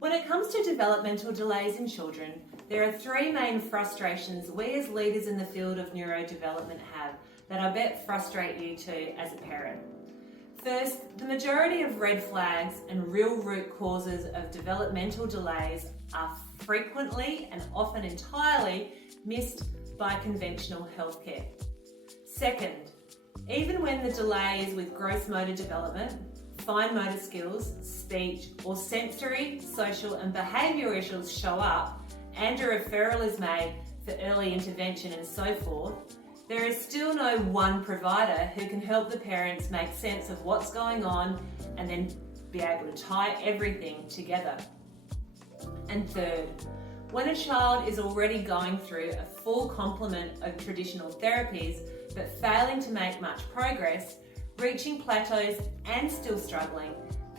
When it comes to developmental delays in children, there are three main frustrations we as leaders in the field of neurodevelopment have that I bet frustrate you too as a parent. First, the majority of red flags and real root causes of developmental delays are frequently and often entirely missed by conventional healthcare. Second, even when the delay is with gross motor development, fine motor skills, speech, or sensory, social, and behavioural issues show up and a referral is made for early intervention and so forth, there is still no one provider who can help the parents make sense of what's going on and then be able to tie everything together. And third, when a child is already going through a full complement of traditional therapies but failing to make much progress, reaching plateaus and still struggling,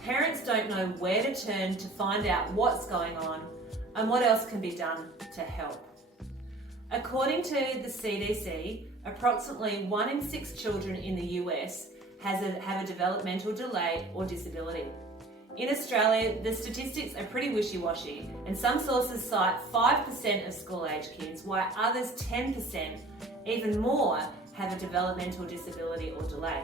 parents don't know where to turn to find out what's going on and what else can be done to help. According to the CDC, approximately 1 in 6 children in the US have a developmental delay or disability. In Australia, the statistics are pretty wishy-washy, and some sources cite 5% of school-age kids, while others 10%, even more, have a developmental disability or delay.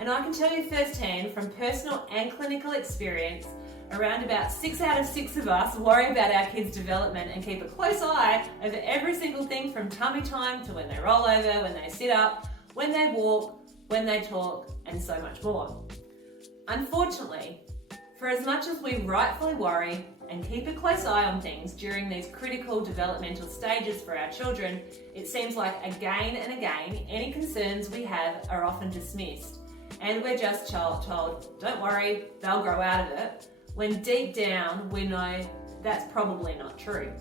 And I can tell you firsthand from personal and clinical experience, around about 6 out of 6 of us worry about our kids' development and keep a close eye over every single thing from tummy time to when they roll over, when they sit up, when they walk, when they talk, and so much more. Unfortunately, for as much as we rightfully worry and keep a close eye on things during these critical developmental stages for our children, it seems like again and again, any concerns we have are often dismissed. And we're just told, don't worry, they'll grow out of it, when deep down we know that's probably not true.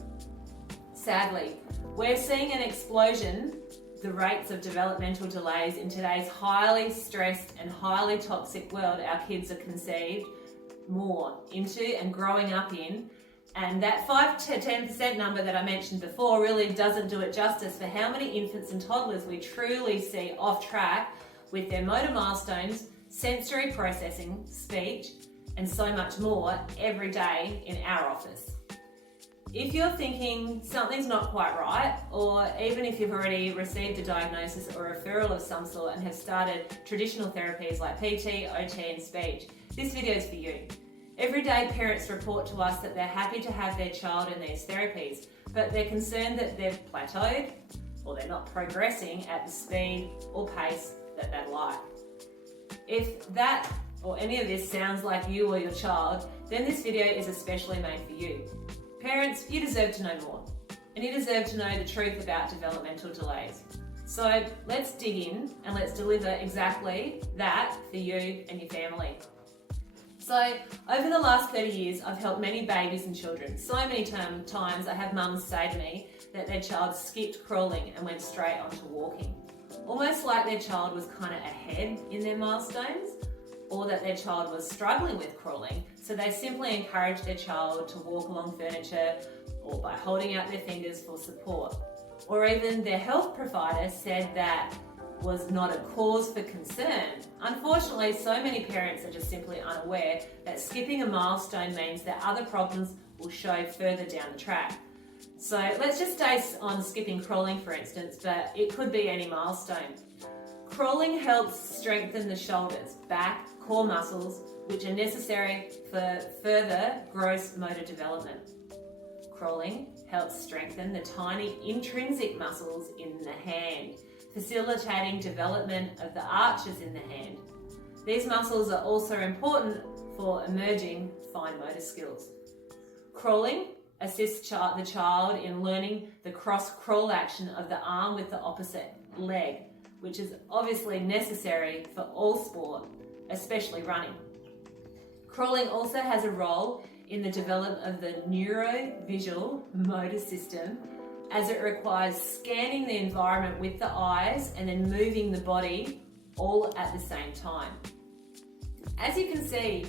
Sadly, we're seeing an explosion, the rates of developmental delays in today's highly stressed and highly toxic world our kids are conceived more into and growing up in. And that 5 to 10% number that I mentioned before really doesn't do it justice for how many infants and toddlers we truly see off track with their motor milestones, sensory processing, speech, and so much more every day in our office. If you're thinking something's not quite right, or even if you've already received a diagnosis or referral of some sort and have started traditional therapies like PT, OT, and speech, this video is for you. Every day parents report to us that they're happy to have their child in these therapies, but they're concerned that they've plateaued or they're not progressing at the speed or pace that they'd like. If that or any of this sounds like you or your child, then this video is especially made for you. Parents, you deserve to know more, and you deserve to know the truth about developmental delays. So let's dig in and let's deliver exactly that for you and your family. So over the last 30 years, I've helped many babies and children. So many times I have mums say to me that their child skipped crawling and went straight onto walking. Almost like their child was kind of ahead in their milestones, or that their child was struggling with crawling, so they simply encouraged their child to walk along furniture or by holding out their fingers for support. Or even their health provider said that was not a cause for concern. Unfortunately, so many parents are just simply unaware that skipping a milestone means that other problems will show further down the track. So let's just stay on skipping crawling, for instance, but it could be any milestone. Crawling helps strengthen the shoulders, back, core muscles, which are necessary for further gross motor development. Crawling helps strengthen the tiny intrinsic muscles in the hand, facilitating development of the arches in the hand. These muscles are also important for emerging fine motor skills. Crawling assists the child in learning the cross-crawl action of the arm with the opposite leg, which is obviously necessary for all sport, especially running. Crawling also has a role in the development of the neurovisual motor system, as it requires scanning the environment with the eyes and then moving the body all at the same time. As you can see,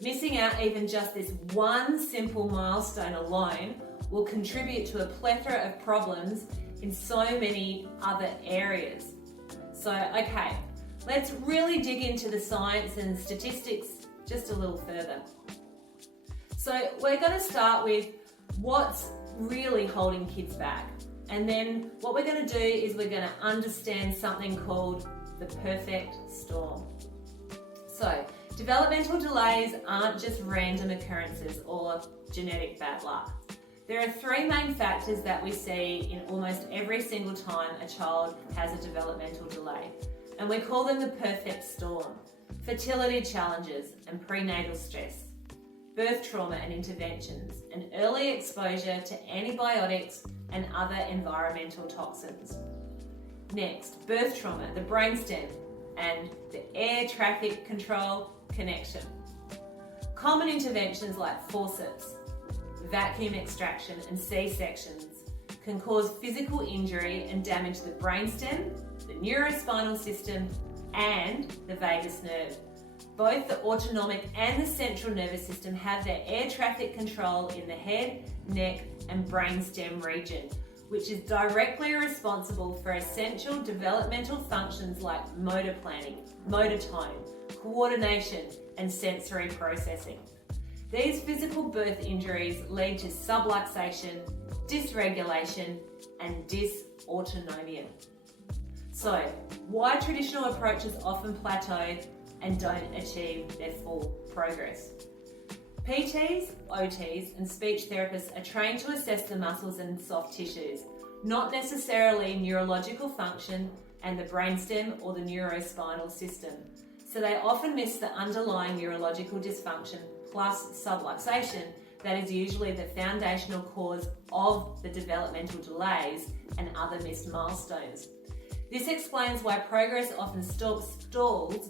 missing out even just this one simple milestone alone will contribute to a plethora of problems in so many other areas. So, okay, let's really dig into the science and statistics just a little further. So we're going to start with what's really holding kids back. And then what we're going to do is we're going to understand something called the perfect storm. So developmental delays aren't just random occurrences or genetic bad luck. There are three main factors that we see in almost every single time a child has a developmental delay, and we call them the perfect storm: fertility challenges and prenatal stress, birth trauma and interventions, and early exposure to antibiotics and other environmental toxins. Next, birth trauma, the brainstem, and the air traffic control connection. Common interventions like forceps, vacuum extraction, and C-sections can cause physical injury and damage the brainstem, the neurospinal system, and the vagus nerve. Both the autonomic and the central nervous system have their air traffic control in the head, neck, and brainstem region, which is directly responsible for essential developmental functions like motor planning, motor tone, coordination, and sensory processing. These physical birth injuries lead to subluxation, dysregulation, and dysautonomia. So, why traditional approaches often plateau and don't achieve their full progress? PTs, OTs, and speech therapists are trained to assess the muscles and soft tissues, not necessarily neurological function and the brainstem or the neurospinal system. So they often miss the underlying neurological dysfunction plus subluxation that is usually the foundational cause of the developmental delays and other missed milestones. This explains why progress often stalls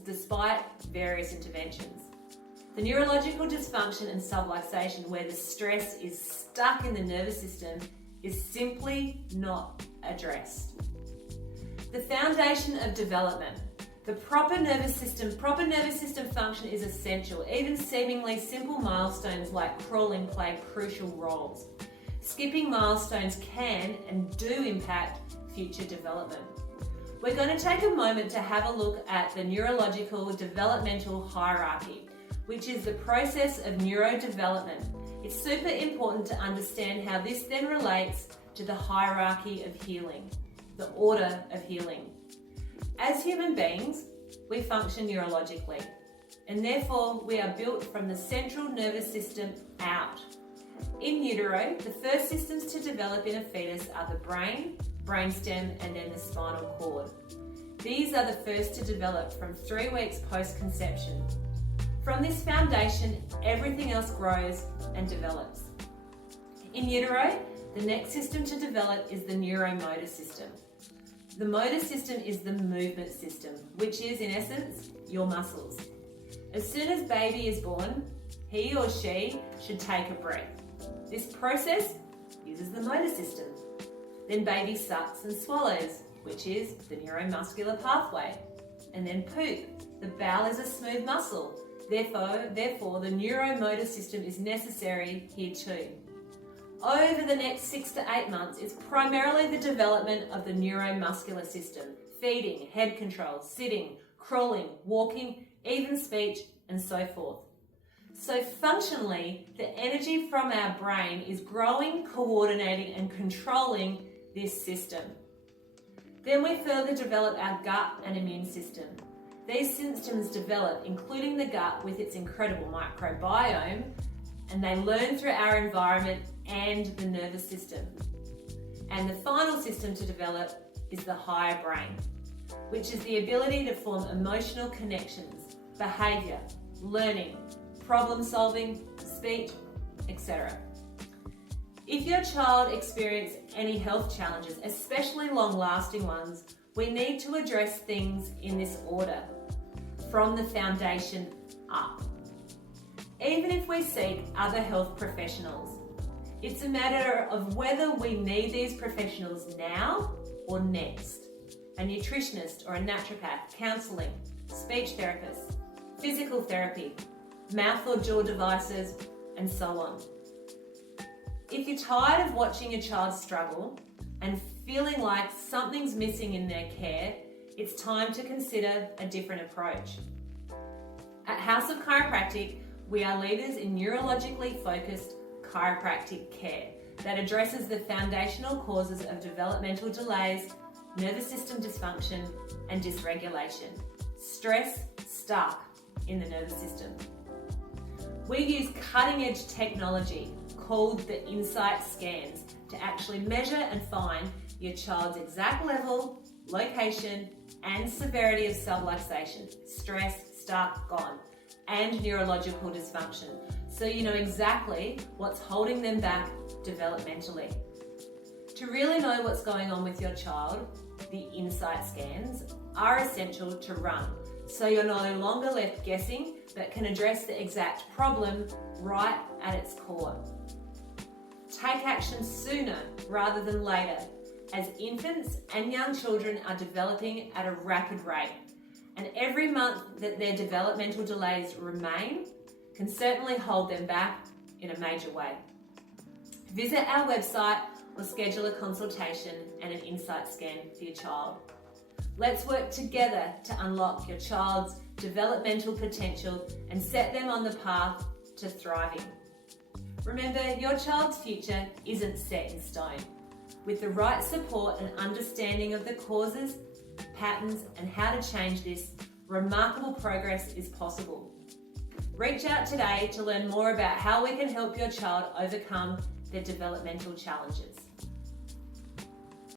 despite various interventions. The neurological dysfunction and subluxation, where the stress is stuck in the nervous system, is simply not addressed. The foundation of development. The proper nervous system function is essential. Even seemingly simple milestones like crawling play crucial roles. Skipping milestones can and do impact future development. We're going to take a moment to have a look at the neurological developmental hierarchy, which is the process of neurodevelopment. It's super important to understand how this then relates to the hierarchy of healing, the order of healing. As human beings, we function neurologically, and therefore we are built from the central nervous system out. In utero, the first systems to develop in a fetus are the brain, brainstem, and then the spinal cord. These are the first to develop from 3 weeks post-conception. From this foundation, everything else grows and develops. In utero, the next system to develop is the neuromotor system. The motor system is the movement system, which is, in essence, your muscles. As soon as baby is born, he or she should take a breath. This process uses the motor system. Then baby sucks and swallows, which is the neuromuscular pathway. And then poop. The bowel is a smooth muscle. Therefore, the neuromotor system is necessary here too. Over the next 6 to 8 months, it's primarily the development of the neuromuscular system, feeding, head control, sitting, crawling, walking, even speech, and so forth. So functionally, the energy from our brain is growing, coordinating, and controlling this system. Then we further develop our gut and immune system. These systems develop, including the gut with its incredible microbiome, and they learn through our environment and the nervous system. And the final system to develop is the higher brain, which is the ability to form emotional connections, behaviour, learning, problem solving, speech, etc. If your child experiences any health challenges, especially long-lasting ones, we need to address things in this order, from the foundation up. Even if we seek other health professionals, it's a matter of whether we need these professionals now or next. A nutritionist or a naturopath, counselling, speech therapist, physical therapy, mouth or jaw devices, and so on. If you're tired of watching your child struggle and feeling like something's missing in their care, it's time to consider a different approach. At House of Chiropractic, We are leaders in neurologically focused chiropractic care that addresses the foundational causes of developmental delays, nervous system dysfunction, and dysregulation. Stress stuck in the nervous system. We use cutting-edge technology called the Insight scans to actually measure and find your child's exact level, location, and severity of subluxation, stress, stuck, gone, and neurological dysfunction, so you know exactly what's holding them back developmentally. To really know what's going on with your child, the Insight scans are essential to run, so you're no longer left guessing, but can address the exact problem right at its core. Take action sooner rather than later, as infants and young children are developing at a rapid rate, and every month that their developmental delays remain can certainly hold them back in a major way. Visit our website or schedule a consultation and an Insight scan for your child. Let's work together to unlock your child's developmental potential and set them on the path to thriving. Remember, your child's future isn't set in stone. With the right support and understanding of the causes, patterns, and how to change this, remarkable progress is possible. Reach out today to learn more about how we can help your child overcome their developmental challenges.